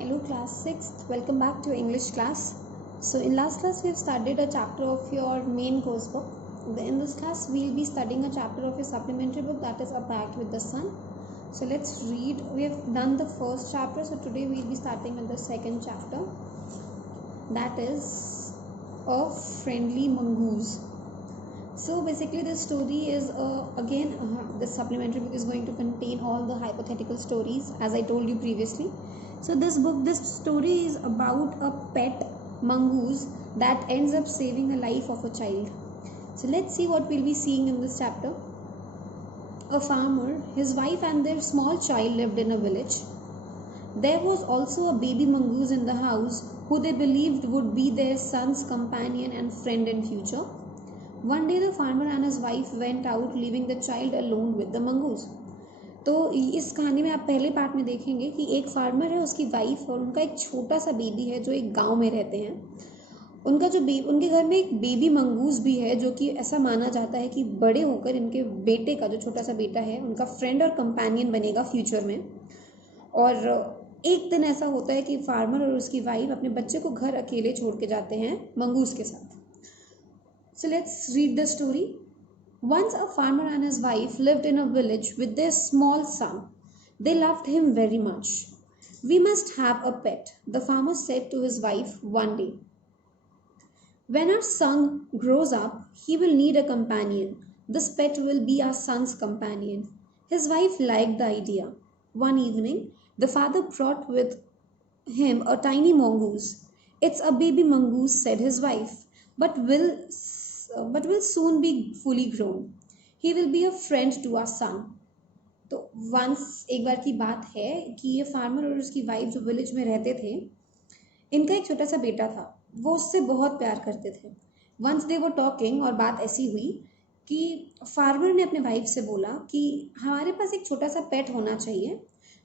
Hello class 6th, welcome back to English class. So in last class we have studied a chapter of your main course book. In this class we will be studying a chapter of your supplementary book, that is A Pact with the Sun. So let's read. We have done the first chapter, so today we will be starting with the second chapter, that is A Friendly Mongoose. So basically this story is this supplementary book is going to contain all the hypothetical stories as I told you previously. So this story is about a pet mongoose that ends up saving the life of a child. So let's see what we'll be seeing in this chapter. A farmer, his wife and their small child lived in a village. There was also a baby mongoose in the house who they believed would be their son's companion and friend in future. One day the farmer and his wife went out, leaving the child alone with the mongoose. तो इस कहानी में आप पहले part में देखेंगे कि एक फार्मर है, उसकी वाइफ और उनका एक छोटा सा बेबी है जो एक गांव में रहते हैं. उनका जो उनके घर में एक बेबी मंगूस भी है जो कि ऐसा माना जाता है कि बड़े होकर इनके बेटे का, जो छोटा सा बेटा है, उनका फ्रेंड और कंपेनियन बनेगा फ्यूचर में. और एक दिन ऐसा होता है कि फार्मर और उसकी वाइफ अपने बच्चे को घर अकेले छोड़ के जाते हैं मंगूस के साथ. So let's read the story. Once a farmer and his wife lived in a village with their small son. They loved him very much. We must have a pet, the farmer said to his wife one day. When our son grows up, he will need a companion. This pet will be our son's companion. His wife liked the idea. One evening, the father brought with him a tiny mongoose. It's a baby mongoose, said his wife, but will soon be fully grown. He will be a friend to our son. तो once एक बार की बात है कि ये farmer और उसकी wife जो विलेज में रहते थे, इनका एक छोटा सा बेटा था. वो उससे बहुत प्यार करते थे. वंस दे वो टॉकिंग, और बात ऐसी हुई कि फार्मर ने अपने वाइफ से बोला कि हमारे पास एक छोटा सा पेट होना चाहिए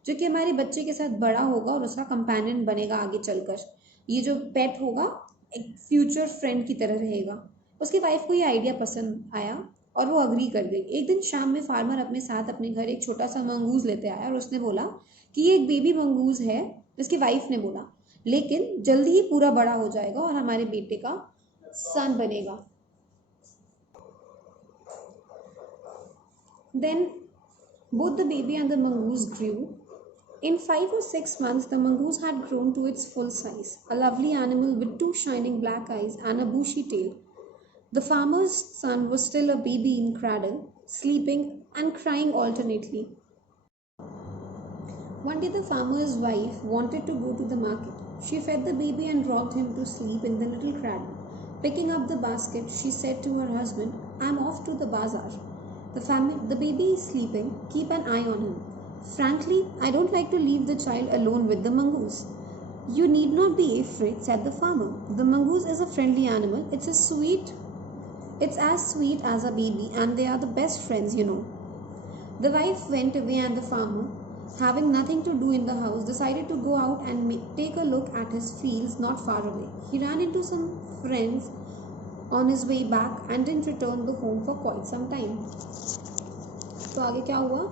जो कि हमारे बच्चे के साथ बड़ा होगा और उसका कंपेनियन बनेगा आगे चलकर. ये जो पेट होगा एक फ्यूचर फ्रेंड की तरह रहेगा. उसकी वाइफ को ये आइडिया पसंद आया और वो अग्री कर गई. एक दिन शाम में फार्मर अपने साथ अपने घर एक छोटा सा मंगूज लेते आया और उसने बोला कि ये एक बेबी मंगूज है. उसकी वाइफ ने बोला लेकिन जल्दी ही पूरा बड़ा हो जाएगा और हमारे बेटे का सन बनेगा. Then both the baby and the mongoose grew. In 5 or 6 months, the mongoose had grown to its full size, a lovely animal with 2 shining black eyes and a bushy tail. The farmer's son was still a baby in cradle, sleeping and crying alternately. One day the farmer's wife wanted to go to the market. She fed the baby and rocked him to sleep in the little cradle. Picking up the basket, she said to her husband, "I'm off to the bazaar. The baby is sleeping. Keep an eye on him." "Frankly, I don't like to leave the child alone with the mongoose." "You need not be afraid," said the farmer. "The mongoose is a friendly animal. It's as sweet as a baby, and they are the best friends, you know." The wife went away, and the farmer, having nothing to do in the house, decided to go out and take a look at his fields not far away. He ran into some friends on his way back and didn't return the home for quite some time. तो आगे क्या हुआ?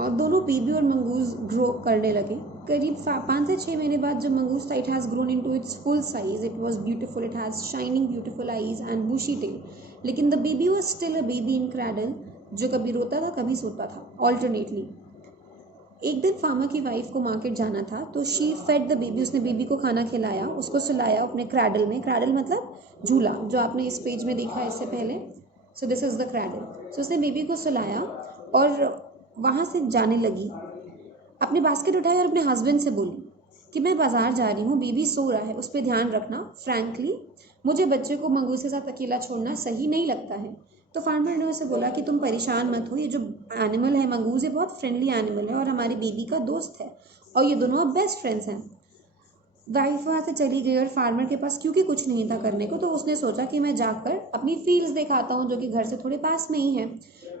और दोनों baby और mongoose grow करने लगे. करीब 5 से 6 महीने बाद जब मंगूस था, it has grown into its full size. It was beautiful. It has shining beautiful eyes and bushy tail. लेकिन the baby was still a baby in cradle, जो कभी रोता था कभी सोता था ऑल्टरनेटली. एक दिन फार्मर की वाइफ को मार्केट जाना था, तो शी फेड द बेबी. उसने बेबी को खाना खिलाया, उसको सुलाया अपने क्रैडल में. क्रैडल मतलब झूला, जो आपने इस पेज में देखा है इससे पहले. So this is the cradle. So उसने बेबी को सुलाया और वहाँ से जाने लगी. अपने बास्केट उठाया और अपने हस्बैंड से बोली कि मैं बाज़ार जा रही हूँ, बेबी सो रहा है, उस पर ध्यान रखना. फ्रैंकली, मुझे बच्चे को मंगूस के साथ अकेला छोड़ना सही नहीं लगता है. तो फार्मर ने उसे बोला कि तुम परेशान मत हो, ये जो एनिमल है मंगूस, ये बहुत फ्रेंडली एनिमल है और हमारी बेबी का दोस्त है और ये दोनों अब बेस्ट फ्रेंड्स हैं. वाइफ वहाँ से चली गई और फार्मर के पास क्योंकि कुछ नहीं था करने को, तो उसने सोचा कि मैं जाकर अपनी फील्ड्स दिखाता हूँ जो कि घर से थोड़े पास में ही है.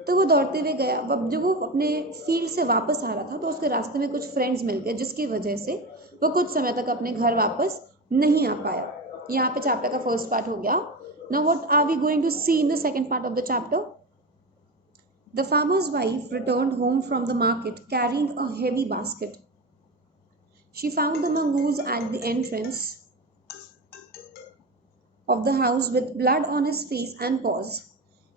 तो वो दौड़ते हुए गया. अब जब वो अपने फील्ड से वापस आ रहा था तो उसके रास्ते में कुछ फ्रेंड्स मिल गए, जिसकी वजह से वो कुछ समय तक अपने घर वापस नहीं आ पाया. यहाँ पे चैप्टर का फर्स्ट पार्ट हो गया. Now what are we going to see in the second part of the chapter? The farmer's wife returned home from the market carrying a heavy basket. She found the mongoose at the entrance of the house with blood on his face and paws.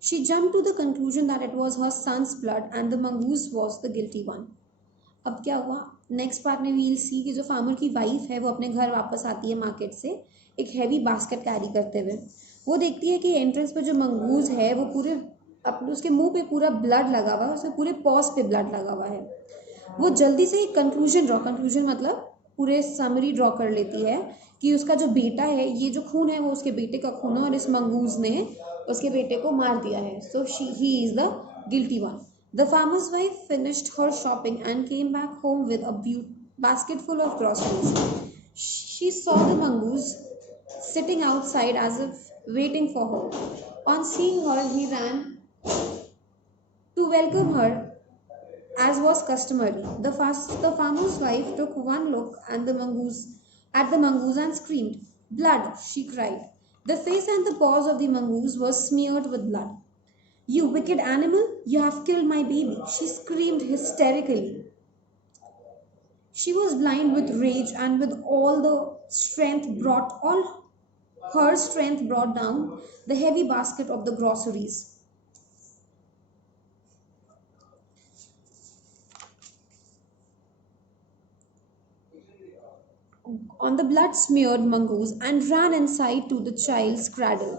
She jumped to the conclusion that it was her son's blood and the mongoose was the guilty one. अब क्या हुआ, next part में we'll सी कि जो farmer की wife है वो अपने घर वापस आती है मार्केट से एक हैवी बास्केट कैरी करते हुए। वो देखती है कि एंट्रेंस पे जो मंगूज है वो पूरे अपने उसके मुंह पे पूरा ब्लड लगा हुआ है, उसके पूरे पॉज पे ब्लड लगा हुआ है। वो जल्दी से एक कंक्लूजन मतलब पूरे समरी ड्रॉ कर लेती है कि उसका जो बेटा है, ये जो खून है वो उसके बेटे का खून है और इस मंगूज ने उसके बेटे को मार दिया है। So he is the guilty one. The farmer's wife finished her shopping and came back home with a basket full of groceries. She saw the mongoose sitting outside as if waiting for her. On seeing her, he ran to welcome her as was customary. The farmer's wife took one look at the mongoose and screamed. "Blood!" she cried. The face and the paws of the mongoose were smeared with blood. "You wicked animal, you have killed my baby," she screamed hysterically. She was blind with rage and with all her strength brought down the heavy basket of the groceries. On the blood-smeared mongoose and ran inside to the child's cradle.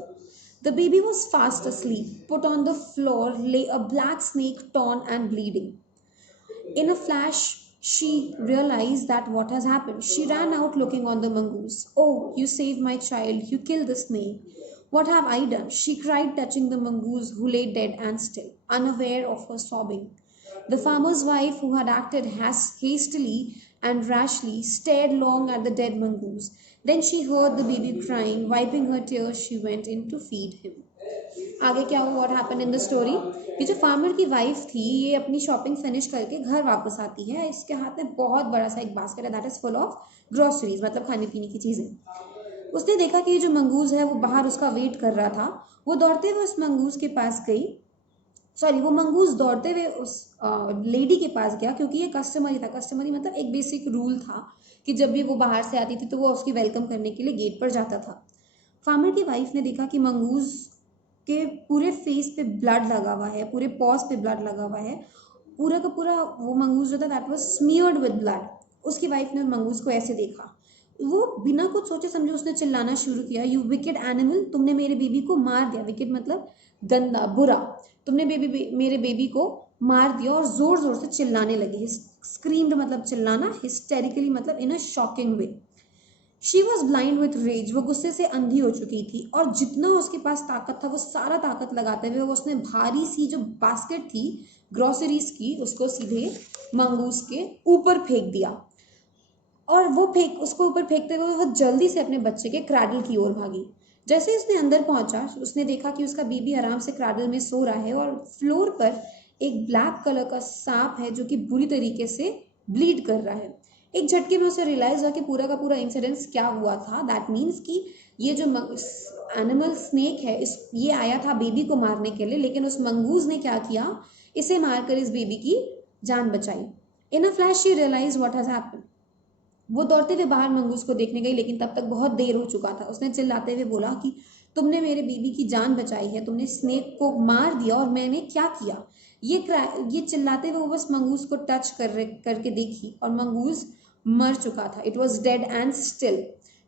The baby was fast asleep. Put on the floor lay a black snake, torn and bleeding. In a flash, she realized that what has happened. She ran out looking on the mongoose. "Oh, you saved my child. You killed the snake. What have I done?" she cried, touching the mongoose who lay dead and still, unaware of her sobbing. The farmer's wife, who had acted hastily and rashly, stared long at the dead mongoose. Then she heard the baby crying. Wiping her tears, she went in to feed him. आगे क्या हुआ, what happened in the story, कि जो farmer की wife थी ये अपनी shopping finish करके घर वापस आती है। इसके हाथ में बहुत बड़ा सा एक बास्केट है that is full of groceries, मतलब खाने पीने की चीज़ें। उसने देखा कि ये जो मंगूज है वो बाहर उसका वेट कर रहा था। वो दौड़ते हुए उस मंगूज के पास गई, वो मंगूज दौड़ते हुए उस लेडी के पास गया, क्योंकि ये कस्टमरी था। कस्टमरी मतलब एक बेसिक रूल था कि जब भी वो बाहर से आती थी तो वो उसकी वेलकम करने के लिए गेट पर जाता था। फार्मर की वाइफ ने देखा कि मंगूज के पूरे फेस पे ब्लड लगा हुआ है, पूरे पॉज पे ब्लड लगा हुआ है, पूरा का पूरा वो मंगूज जो था that was smeared with blood. उसकी वाइफ ने मंगूज को ऐसे देखा, वो बिना कुछ सोचे समझे उसने चिल्लाना शुरू किया, "यू विकेड एनिमल, तुमने मेरे बेबी को मार दिया।" विकेड मतलब गंदा, बुरा। "तुमने मेरे बेबी को मार दिया", और जोर जोर से चिल्लाने लगी। स्क्रीम्ड मतलब चिल्लाना, हिस्टेरिकली मतलब in a shocking way. She was blind with rage, वो गुस्से से अंधी हो चुकी थी और जितना उसके पास ताकत था वो सारा ताकत लगाते हुए उसने भारी सी जो बास्केट थी ग्रोसरीज की उसको सीधे मंगूस के ऊपर फेंक दिया। और वो उसको ऊपर फेंकते हुए वो जल्दी से अपने बच्चे के क्रैडल की ओर भागी। जैसे ही उसने अंदर पहुंचा उसने देखा कि उसका बेबी आराम से क्रैडल में सो रहा है और फ्लोर पर एक ब्लैक कलर का सांप है जो कि बुरी तरीके से ब्लीड कर रहा है। एक झटके में उसे रियलाइज हुआ कि पूरा का पूरा इंसिडेंस क्या हुआ था। दैट मीन्स कि ये जो एनिमल स्नेक है ये आया था बेबी को मारने के लिए, लेकिन उस मंगूज ने क्या किया, इसे मारकर इस बेबी की जान बचाई। In a flash she realize what has happened. वो दौड़ते हुए बाहर मंगूस को देखने गई, लेकिन तब तक बहुत देर हो चुका था। उसने चिल्लाते हुए बोला कि तुमने मेरे बेबी की जान बचाई है, तुमने स्नेक को मार दिया और मैंने क्या किया। ये चिल्लाते हुए वो बस मंगूस को टच करके देखी और मंगूस मर चुका था। It was dead and still.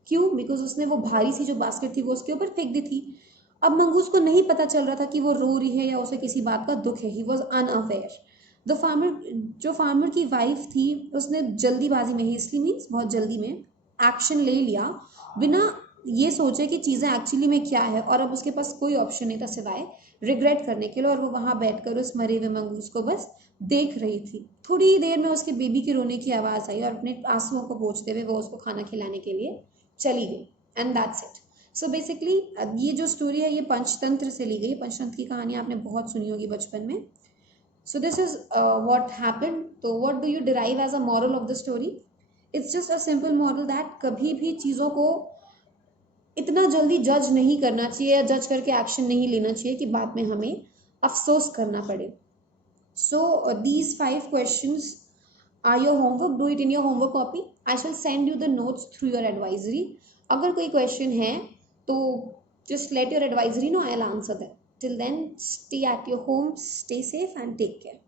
क्यों? बिकॉज उसने वो भारी सी जो बास्केट थी वो उसके ऊपर फेंक दी थी। अब मंगूस को नहीं पता चल रहा था कि वो रो रही है या उसे किसी बात का दुख है। He was unaware. जो फार्मर की वाइफ थी उसने जल्दीबाजी में, हेस्टली मीन्स बहुत जल्दी में, एक्शन ले लिया बिना ये सोचे कि चीज़ें एक्चुअली में क्या है, और अब उसके पास कोई ऑप्शन नहीं था सिवाय रिग्रेट करने के लिए, और वो वहाँ बैठकर उस मरे हुए मंगूस को बस देख रही थी। थोड़ी देर में उसके बेबी के रोने की आवाज़ आई और अपने आंसुओं को पोंछते हुए वो उसको खाना खिलाने के लिए चली गई। And that's it. So basically ये जो स्टोरी है ये पंचतंत्र से ली गई। पंचतंत्र की कहानी आपने बहुत सुनी होगी बचपन में। So this is what happened. So what do you derive as a moral of the story? It's just a simple moral that कभी भी चीज़ों को इतना जल्दी जज नहीं करना चाहिए या जज करके एक्शन नहीं लेना चाहिए कि बाद में हमें अफसोस करना पड़े। So these 5 questions Are your homework? Do it in your homework copy. I shall send you the notes through your advisory. अगर कोई question है तो just let your advisory know. I'll answer them. Till then, stay at your home, stay safe and take care.